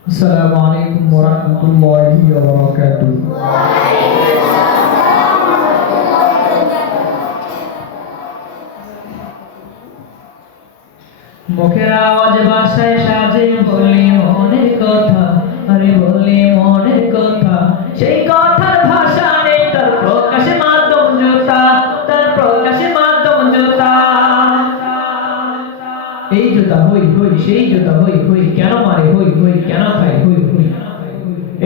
Assalamualaikum warahmatullahi wabarakatuh. মুখের আওয়াজ ভাষায় সাজে বলি মনের কথা, আরে বলি মনের কথা। সেই কথার ভাষা নেই তার প্রকাশে মাধ্যম জুতা, তার প্রকাশে মাধ্যম জুতা। এই জুতা হই হই, সেই জুতা হই হই, কেন মারে হই হই, কেন খাই হই হই।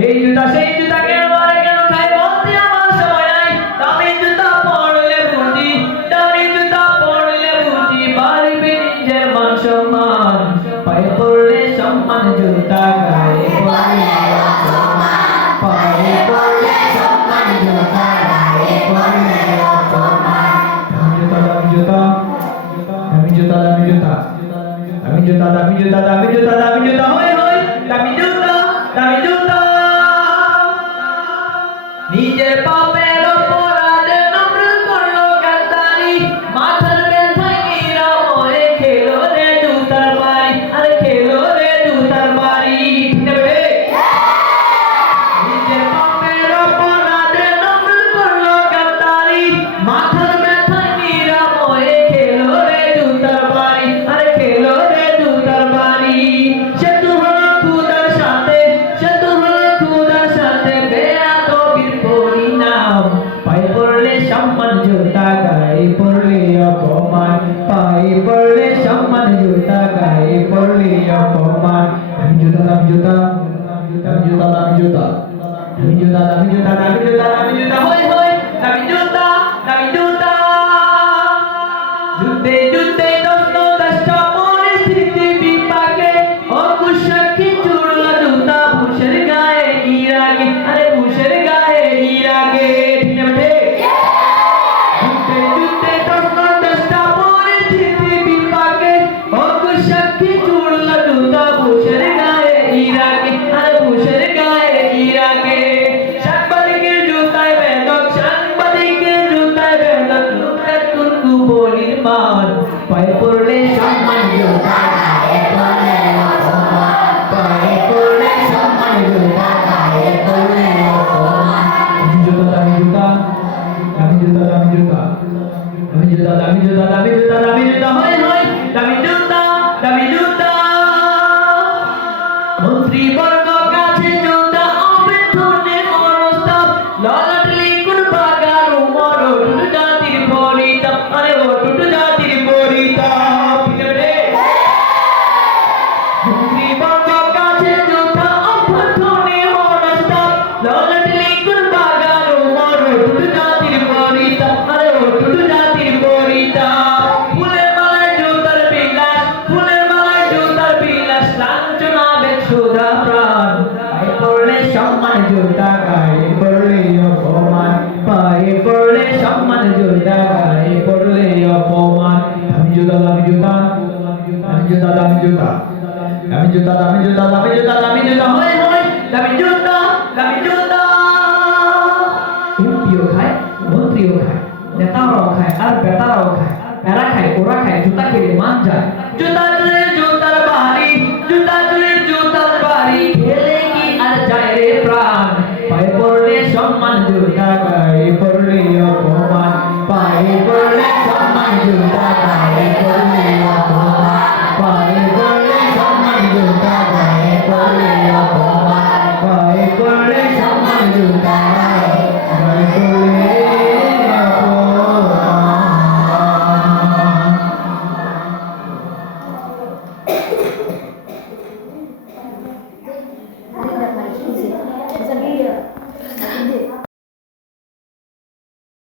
এই জুতা সেই জুতা, কেন মারে কেন খাই বলতে আমার সময় নাই। দামি জুতা পরলে বুঝি, দামি জুতা পরলে বুঝি বাড়বে নিজের মান সম্মান। পায়ে পড়লে সম্মান জুতা, গায়ে পড়লে অপমান। পায়ে পড়লে সম্মান জুতা, গায়ে পড়লে অপমান। দামি জুতা, দামি জুতা, দামি জুতা, দামি জুতা, দামি জুতা, দামি জুতা, দামি জুতা, হই হই, দামি জুতা, দামি জুতা। নিজের পাপের অপরাধে নম্র করলো গাদ্দারি, মাথার ব্যথায় নিরাময়ে খেলো রে জুতার বাড়ি, আরে খেলো রে জুতার বাড়ি। নিজের পাপের অপরাধে নম্র করলো গাদ্দারি, মাথার ব্যথায় নিরাময়ে খেলো রে জুতার বাড়ি, আরে খেলো রে জুতার বাড়ি। সে তো হলো খুদার সাথে, সে তো হলো খুদার সাথে বেয়াদবির পরিণাম। পায়ে পড়লে সম্মান জুতা, গায়ে পড়লে অপমান। পায়ে পড়লে সম্মান জুতা, গায়ে পড়লে অপমান। দামি জুতা, দামি জুতা, দামি জুতা, দামি জুতা, দামি জুতা, দামি জুতা, দামি জুতা, দামি জুতা, হই হই, দামি জুতা, দামি জুতা। যুদ্ধে যুদ্ধে দস্ত দষ্ট পরিস্থিতি বিপাকে, অকুশ সাক্ষী চুড়লো জুতা বুশের গায়ে ইরাকে, আরে বুশের গায়ে ইরাকে। যুদ্ধে যুদ্ধে দস্ত দষ্ট পরিস্থিতি বিপাকে, অকুশ সাক্ষী চুড়লো জুতা বুশের গায়ে ইরাকে, আরে বুশের গায়ে ইরাকে। সাংবাদিকের জুতায় বেদক, সাংবাদিকের জুতায় বেদক, লুকায় তুর্কু বলির মান। পায়ে পড়লে সম্মান জুতা, গায়ে পড়লে অপমান। পায়ে পড়লে সম্মান জুতা, গায়ে পড়লে অপমান। দামি জুতা, দামি জুতা, দামি জুতা, দামি জুতা, দামি জুতা, দামি জুতা, দামি জুতা, দামি জুতা, হই হই, দামি জুতা, দামি জুতা। মন্ত্রীবর্গ কাছে জুতা অবেতনে মনস্তাপ, ললাট লিকুন বাগার উমর অটুট জাতির পরিতাপ, আরে অটুট জাতির পরিতাপ। মন্ত্রীবর্গ কাছে জুতা অভ্যর্থনে মনস্তাপ, ললাট লিকুন বাগার উমর অটুট জাতির পরিতাপ, আরে অটুট জাতির পরিতাপ। ফুলের মালায় জুতার বিলাস, ফুলের মালায় জুতার বিলাস, লাঞ্ছনা বেসুধা প্রাণ। পায়ে পড়লে সম্মান জুতা, গায়ে পড়লে অপমান। পায়ে পড়লে সম্মান জুতা, গায়ে পড়লে অপমান। দামি জুতা, দামি জুতা, দামি জুতা, দামি জুতা, দামি জুতা, দামি জুতা, দামি জুতা, দামি জুতা, হই হই, দামি জুতা, দামি জুতা। এমপিও খায়, মন্ত্রীও খায়, নেতারাও খায়, আর বেটারাও খায়। এরা খায়, ওরা খায়, জুতা খেলে মান যায়। জুতা চুলে জুতার বাড়ি, জুতা চুলে জুতার বাড়ি, খেলে কি আর যায় রে প্রাণ। পায়ে পড়লে সম্মান জুতা, গায়ে পড়লে অপমান। পায়ে পড়লে সম্মান জুতা, গায়ে পড়লে অপমান। পায়ে পড়লে সম্মান জুতা, গায়ে পড়লে